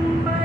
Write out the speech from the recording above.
Bye.